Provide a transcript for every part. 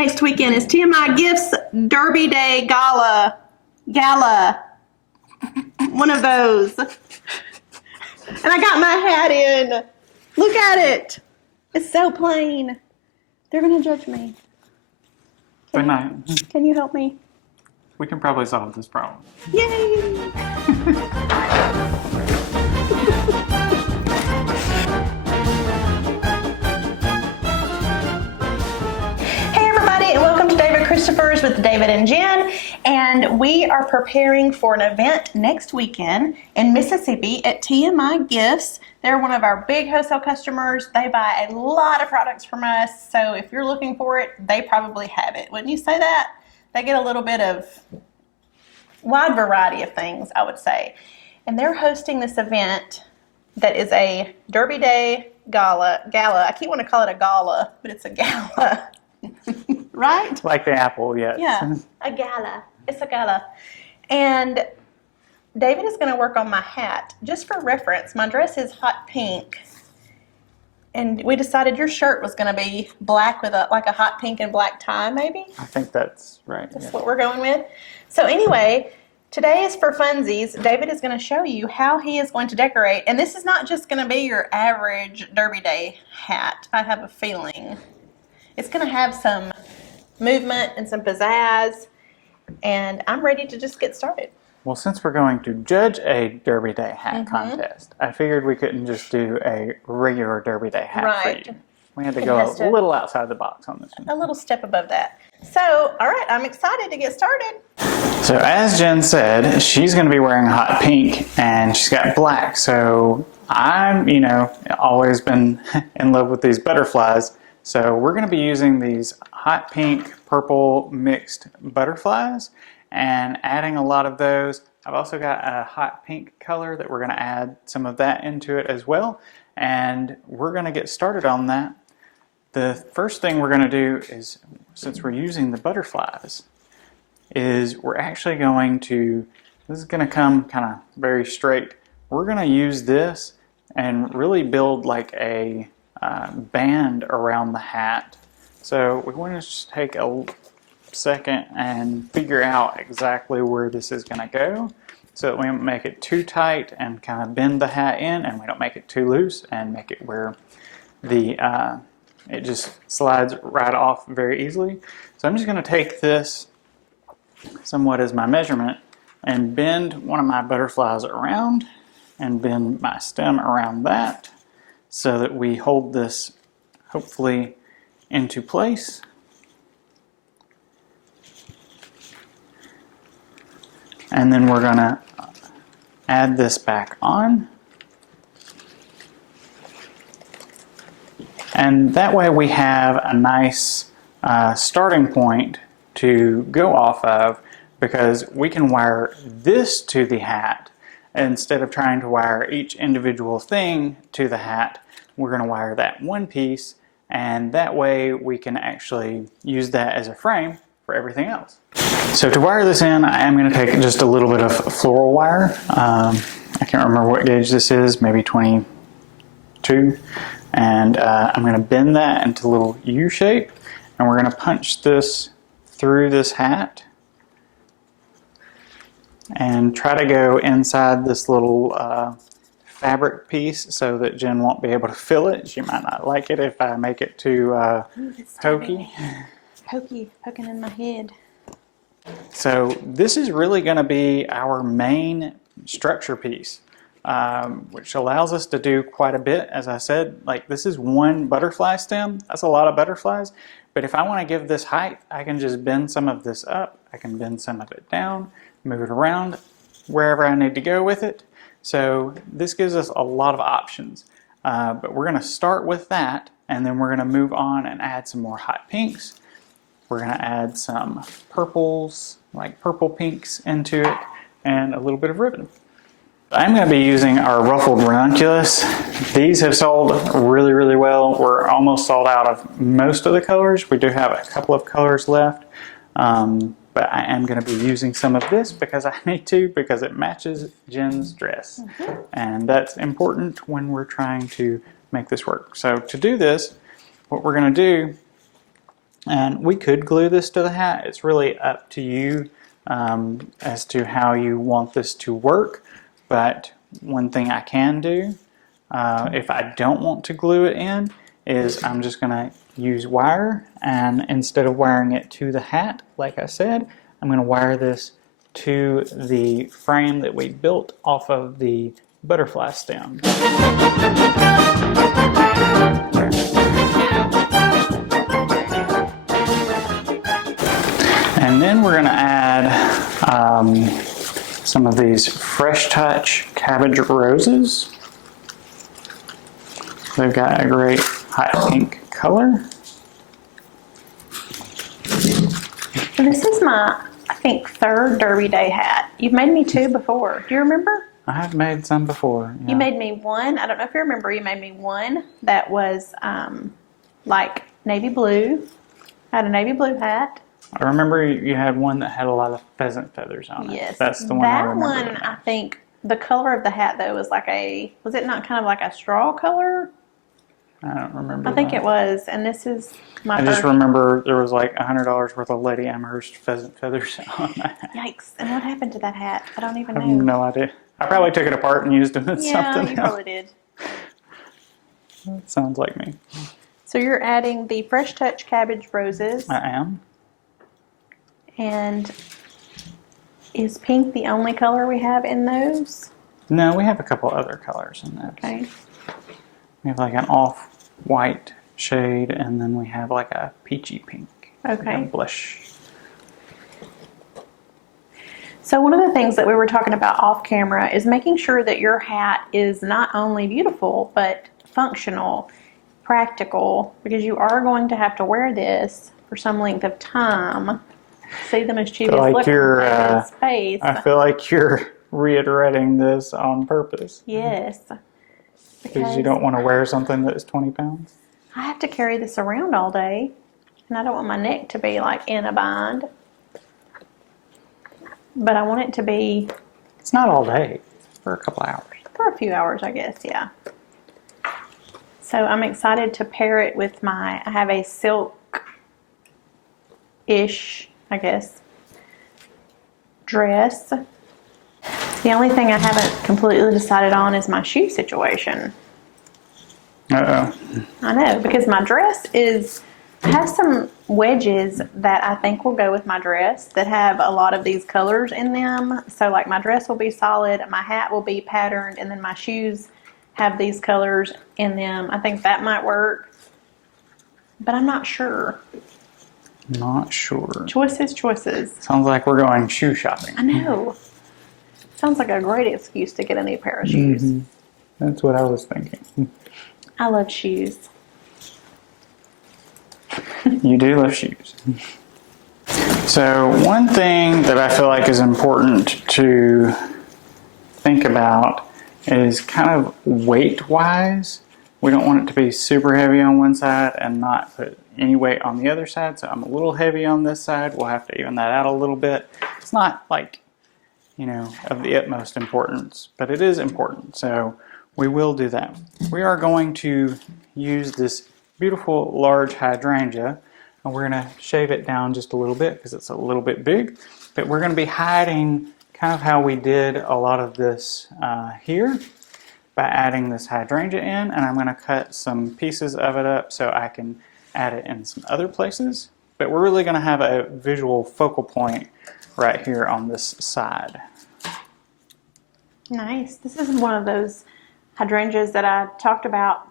Next weekend is TMI Gifts Derby Day Gala. One of those. And I got my hat in. Look at it. It's so plain. They're going to judge me. They might. Can you help me? We can probably solve this problem. Yay! And welcome to David Christopher's with David and Jen, and we are preparing for an event next weekend in Mississippi at TMI Gifts. They're one of our big wholesale customers. They buy a lot of products from us, so if you're looking for it, they probably have it. Wouldn't you say that? They get a little bit of wide variety of things, I would say. And they're hosting this event that is a Derby Day Gala. I keep wanting to call it a gala, but it's a gala. Right? Like the apple, yes. Yeah, a gala. It's a gala. And David is going to work on my hat. Just for reference, my dress is hot pink. And we decided your shirt was going to be black with a hot pink and black tie, maybe? I think that's right. That's what we're going with. So anyway, today is for funsies. David is going to show you how he is going to decorate. And this is not just going to be your average Derby Day hat, I have a feeling. It's going to have some movement and some pizzazz, and I'm ready to just get started. Well, since we're going to judge a Derby Day hat contest, I figured we couldn't just do a regular Derby Day hat for you. We had to go a little outside the box on this one. A little step above that. So, all right, I'm excited to get started. So as Jen said, she's going to be wearing hot pink, and she's got black. So I've, always been in love with these butterflies. So we're going to be using these hot pink, purple mixed butterflies and adding a lot of those. I've also got a hot pink color that we're going to add some of that into it as well. And we're going to get started on that. The first thing we're going to do is, since we're using the butterflies, is we're actually going to, this is going to come kind of very straight. We're going to use this and really build like a band around the hat. So we want to just take a second and figure out exactly where this is going to go so that we don't make it too tight and kind of bend the hat in, and we don't make it too loose and make it where the it just slides right off very easily. So I'm just going to take this somewhat as my measurement and bend one of my butterflies around and bend my stem around that, so that we hold this hopefully into place. And then we're going to add this back on. And that way we have a nice starting point to go off of, because we can wire this to the hat. Instead of trying to wire each individual thing to the hat, we're going to wire that one piece, and that way we can actually use that as a frame for everything else. So to wire this in, I am going to take just a little bit of floral wire. I can't remember what gauge this is, maybe 22. And I'm going to bend that into a little U shape, and we're going to punch this through this hat and try to go inside this little fabric piece so that Jen won't be able to feel it. She might not like it if I make it too hokey. Poking in my head. So this is really going to be our main structure piece, which allows us to do quite a bit. As I said, like, this is one butterfly stem. That's a lot of butterflies. But if I want to give this height, I can just bend some of this up. I can bend some of it down, move it around wherever I need to go with it. So this gives us a lot of options. But we're going to start with that, and then we're going to move on and add some more hot pinks. We're going to add some purples, like purple pinks into it, and a little bit of ribbon. I'm going to be using our ruffled ranunculus. These have sold really, really well. We're almost sold out of most of the colors. We do have a couple of colors left. But I am going to be using some of this because I need to, because it matches Jen's dress. And that's important when we're trying to make this work. So to do this, what we're going to do And we could glue this to the hat. It's really up to you as to how you want this to work. But one thing I can do, if I don't want to glue it in, is I'm just going to use wire, and instead of wiring it to the hat, like I said, I'm going to wire this to the frame that we built off of the butterfly stem. And then we're going to add some of these Fresh Touch cabbage roses. They've got a great hot pink color. This is my, I think, third Derby Day hat. You've made me two before. Do you remember? I have made some before. Yeah. You made me one. I don't know if you remember. You made me one that was like navy blue. I had a navy blue hat. I remember you had one that had a lot of pheasant feathers on it. Yes. That's the one I remember. That one, I think, the color of the hat, though, was like a, was it not kind of like a straw color? I don't remember. I think it was. And this is my I just remember there was like $100 worth of Lady Amherst pheasant feathers on that hat. Yikes. And what happened to that hat? I don't even I have know. no idea. I probably took it apart and used them in Yeah, something you else. probably did. That sounds like me. So you're adding the Fresh Touch cabbage roses. I am. And is pink the only color we have in those? No, we have a couple other colors in those. Okay. We have like an off-white shade, and then we have like a peachy pink. Okay. Like a blush. So one of the things that we were talking about off camera is making sure that your hat is not only beautiful, but functional, practical, because you are going to have to wear this for some length of time. See the mischievous like look you're, on his face. I feel like you're reiterating this on purpose. Yes. Because you don't want to wear something that's 20 pounds. I have to carry this around all day, and I don't want my neck to be like in a bind. But I want it to be It's not all day. It's for a couple hours. for a few hours, I guess, yeah. So I'm excited to pair it with I have a silk-ish, I guess, dress. The only thing I haven't completely decided on is my shoe situation. Uh-oh. I know, because my dress has some wedges that I think will go with my dress that have a lot of these colors in them. So like my dress will be solid, my hat will be patterned, and then my shoes have these colors in them. I think that might work, but I'm not sure. Not sure. Choices. Sounds like we're going shoe shopping. I know. Sounds like a great excuse to get a new pair of shoes. Mm-hmm. That's what I was thinking. I love shoes. You do love shoes. So one thing that I feel like is important to think about is kind of weight-wise. We don't want it to be super heavy on one side and not put any weight on the other side. So I'm a little heavy on this side. We'll have to even that out a little bit. It's not like, of the utmost importance, but it is important. So we will do that. We are going to use this beautiful large hydrangea, and we're going to shave it down just a little bit because it's a little bit big, but we're going to be hiding kind of how we did a lot of this here by adding this hydrangea in, and I'm going to cut some pieces of it up so I can add it in some other places, but we're really going to have a visual focal point right here on this side. Nice. This is one of those hydrangeas that I talked about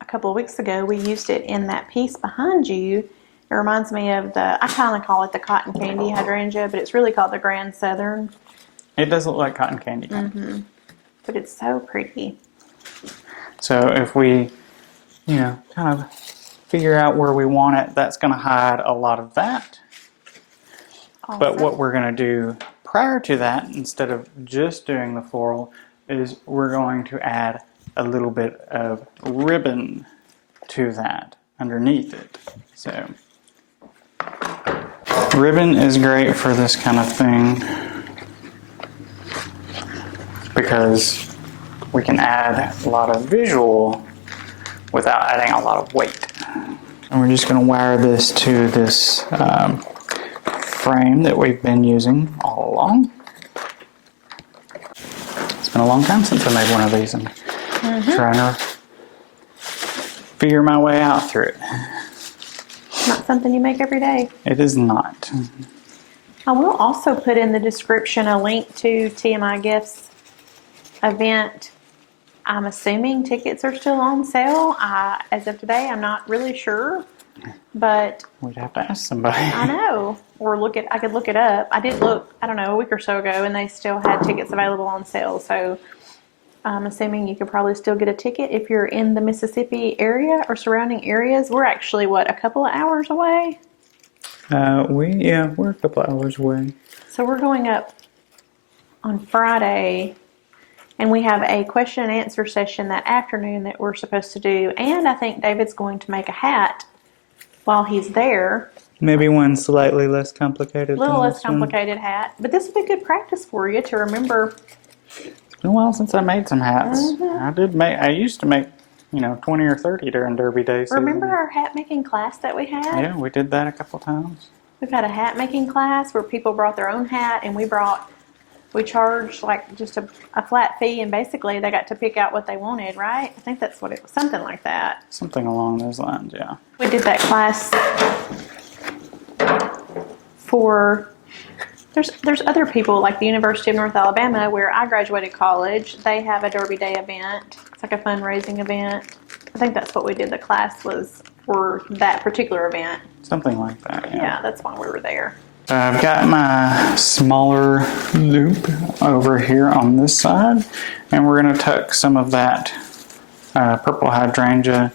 a couple of weeks ago. We used it in that piece behind you. It reminds me of I kind of call it the cotton candy hydrangea, but it's really called the Grand Southern. It does look like cotton candy. Mm-hmm. But it's so pretty. So if we, kind of figure out where we want it, that's going to hide a lot of that. Awesome. But what we're going to do prior to that, instead of just doing the floral, is we're going to add a little bit of ribbon to that underneath it. So ribbon is great for this kind of thing because we can add a lot of visual without adding a lot of weight. And we're just going to wire this to this frame that we've been using all along. It's been a long time since I made one of these. I'm trying to figure my way out through it. Not something you make every day. It is not. I will also put in the description a link to TMI Gifts event. I'm assuming tickets are still on sale. As of today, I'm not really sure, but We'd have to ask somebody. I know. Or I could look it up. I did look, I don't know, a week or so ago, and they still had tickets available on sale. So I'm assuming you could probably still get a ticket if you're in the Mississippi area or surrounding areas. We're actually, a couple of hours away? We're a couple hours away. So we're going up on Friday, and we have a question and answer session that afternoon that we're supposed to do. And I think David's going to make a hat while he's there. Maybe one slightly less complicated. A little than less this one. complicated hat. But this will be good practice for you to remember. It's been a while since I made some hats. I used to make, 20 or 30 during Derby Day season. Remember our hat making class that we had? Yeah, we did that a couple times. We've had a hat making class where people brought their own hat, and we charged like just a flat fee, and basically they got to pick out what they wanted, right? I think that's what it was, something like that. Something along those lines, yeah. We did that class for, there's other people like the University of North Alabama where I graduated college. They have a Derby Day event. It's like a fundraising event. I think that's what we did. The class was for that particular event. Something like that, yeah. Yeah, that's why we were there. So I've got my smaller loop over here on this side, and we're going to tuck some of that purple hydrangea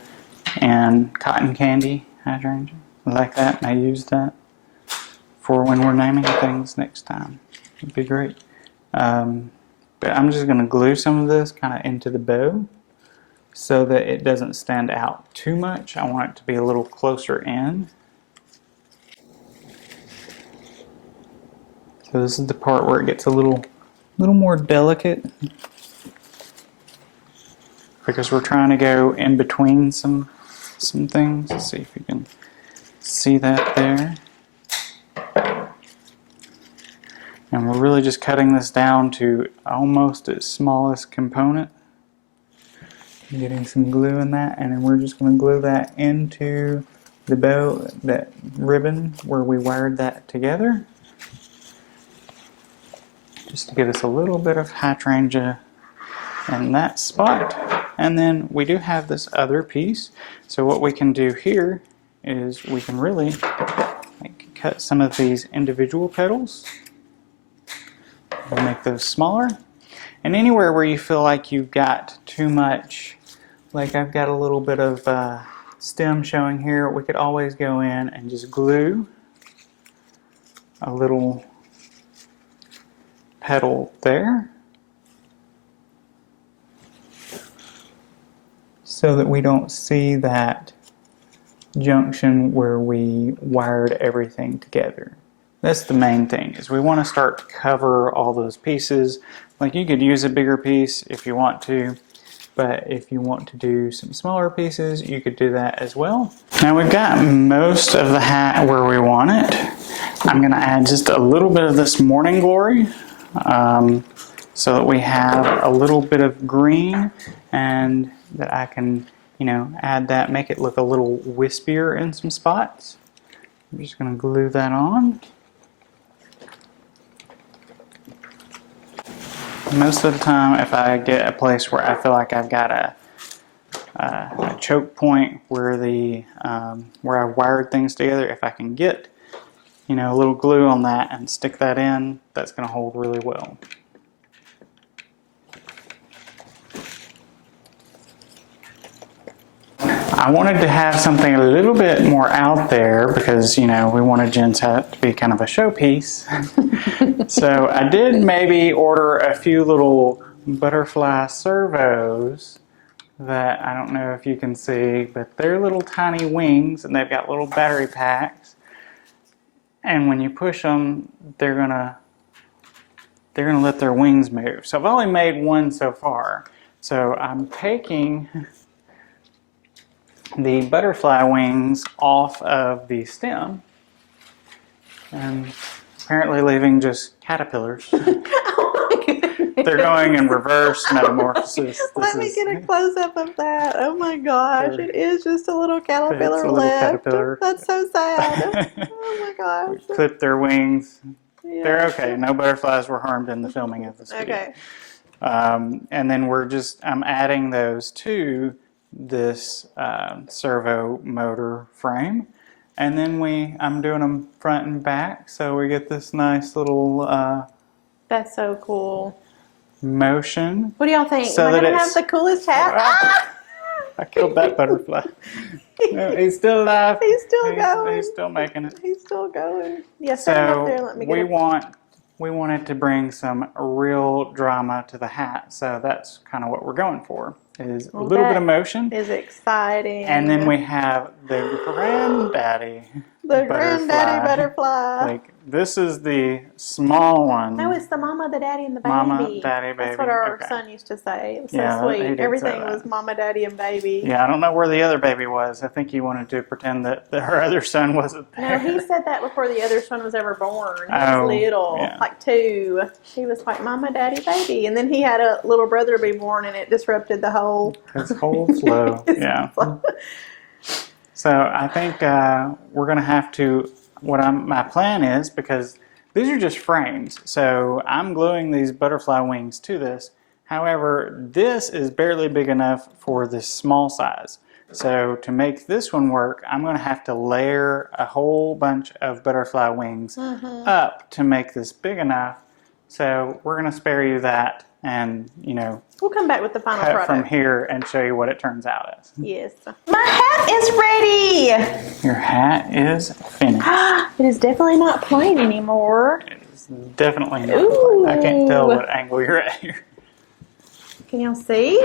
and cotton candy hydrangea. Like that, and I use that for when we're naming things next time. It'd be great. But I'm just going to glue some of this kind of into the bow so that it doesn't stand out too much. I want it to be a little closer in. So this is the part where it gets a little more delicate, because we're trying to go in between some things. Let's see if you can see that there. And we're really just cutting this down to almost its smallest component. Getting some glue in that, and then we're just going to glue that into the bow, that ribbon where we wired that together. Just to get us a little bit of hydrangea in that spot. And then we do have this other piece. So what we can do here is we can really cut some of these individual petals. We'll make those smaller. And anywhere where you feel like you've got too much, like I've got a little bit of stem showing here, we could always go in and just glue a little petal there so that we don't see that junction where we wired everything together. That's the main thing, is we want to start to cover all those pieces. Like, you could use a bigger piece if you want to, but if you want to do some smaller pieces, you could do that as well. Now we've got most of the hat where we want it. I'm going to add just a little bit of this morning glory so that we have a little bit of green, and that I can, add that, make it look a little wispier in some spots. I'm just going to glue that on. Most of the time, if I get a place where I feel like I've got a choke point where where I wired things together, if I can get a little glue on that and stick that in, that's going to hold really well. I wanted to have something a little bit more out there because, we wanted Jen's hat to be kind of a showpiece. So I did maybe order a few little butterfly servos that I don't know if you can see, but they're little tiny wings, and they've got little battery packs. And when you push them, they're gonna let their wings move. So I've only made one so far. So I'm taking the butterfly wings off of the stem and apparently leaving just caterpillars. Oh my goodness. They're going in reverse metamorphosis. Let me get a close-up of that. Oh my gosh, it is just a little caterpillar It's a little left. caterpillar. That's so sad. Oh my gosh. Clip their wings. Yeah. They're okay. No butterflies were harmed in the filming of this video. Okay. And then I'm adding those to this servo motor frame. And then I'm doing them front and back. So we get this nice little That's so cool. motion. What do y'all think? So Am I that going to it's- have the coolest hat? Ah! I killed that butterfly. No, he's still alive. He's still going. He's still making it. He's still going. Yeah, stand him up there and let me get We want it to bring some real drama to the hat. So that's kind of what we're going for. Is a little bit of motion. Is exciting. And then we have the granddaddy. the granddaddy butterfly. Like this is the small one. No, it's the mama, the daddy, and the baby. Mama, daddy, baby. That's what our Okay. son used to say. It was so Yeah, he sweet. did say Everything that. was mama, daddy, and baby. Yeah, I don't know where the other baby was. I think he wanted to pretend that her other son wasn't there. No, he said that before the other son was ever born. He Oh, was little, yeah. like 2. He was like, mama, daddy, baby. And then he had a little brother be born, and it disrupted the whole... His whole flow, yeah. So I think we're going to have to, my plan is, because these are just frames, so I'm gluing these butterfly wings to this. However, this is barely big enough for this small size. So to make this one work, I'm going to have to layer a whole bunch of butterfly wings up to make this big enough. So we're going to spare you that and, We'll come back with the final cut product. from here and show you what it turns out as. Yes. My hat is ready! Your hat is finished. It is definitely not plain anymore. It's definitely not. Ooh. I can't tell what angle you're at here. Can y'all see?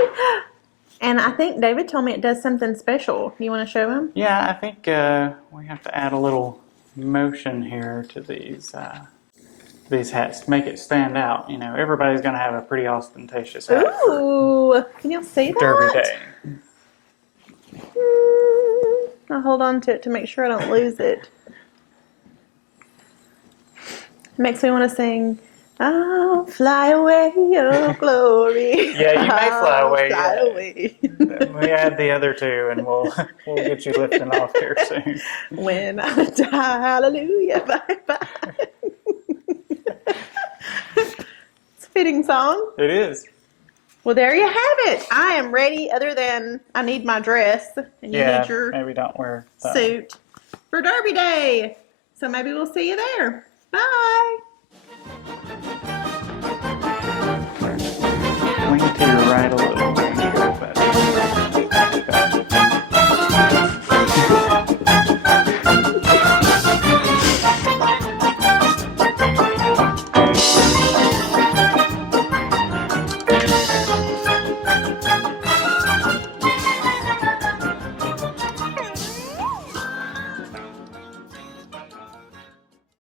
And I think David told me it does something special. You want to show him? Yeah, I think we have to add a little motion here to these hats to make it stand out. Everybody's going to have a pretty ostentatious hat for Ooh! Can y'all see that? Derby Day. I'll hold on to it to make sure I don't lose it. It makes me want to sing, "I'll fly away, oh glory." Yeah, you may fly I'll away. Fly Yeah. away. We add the other two, and we'll get you lifting off here soon. When I die, hallelujah, bye bye. It's a fitting song. It is. Well, there you have it. I am ready, other than I need my dress, and you need your maybe don't wear that. suit for Derby Day. So maybe we'll see you there. Bye.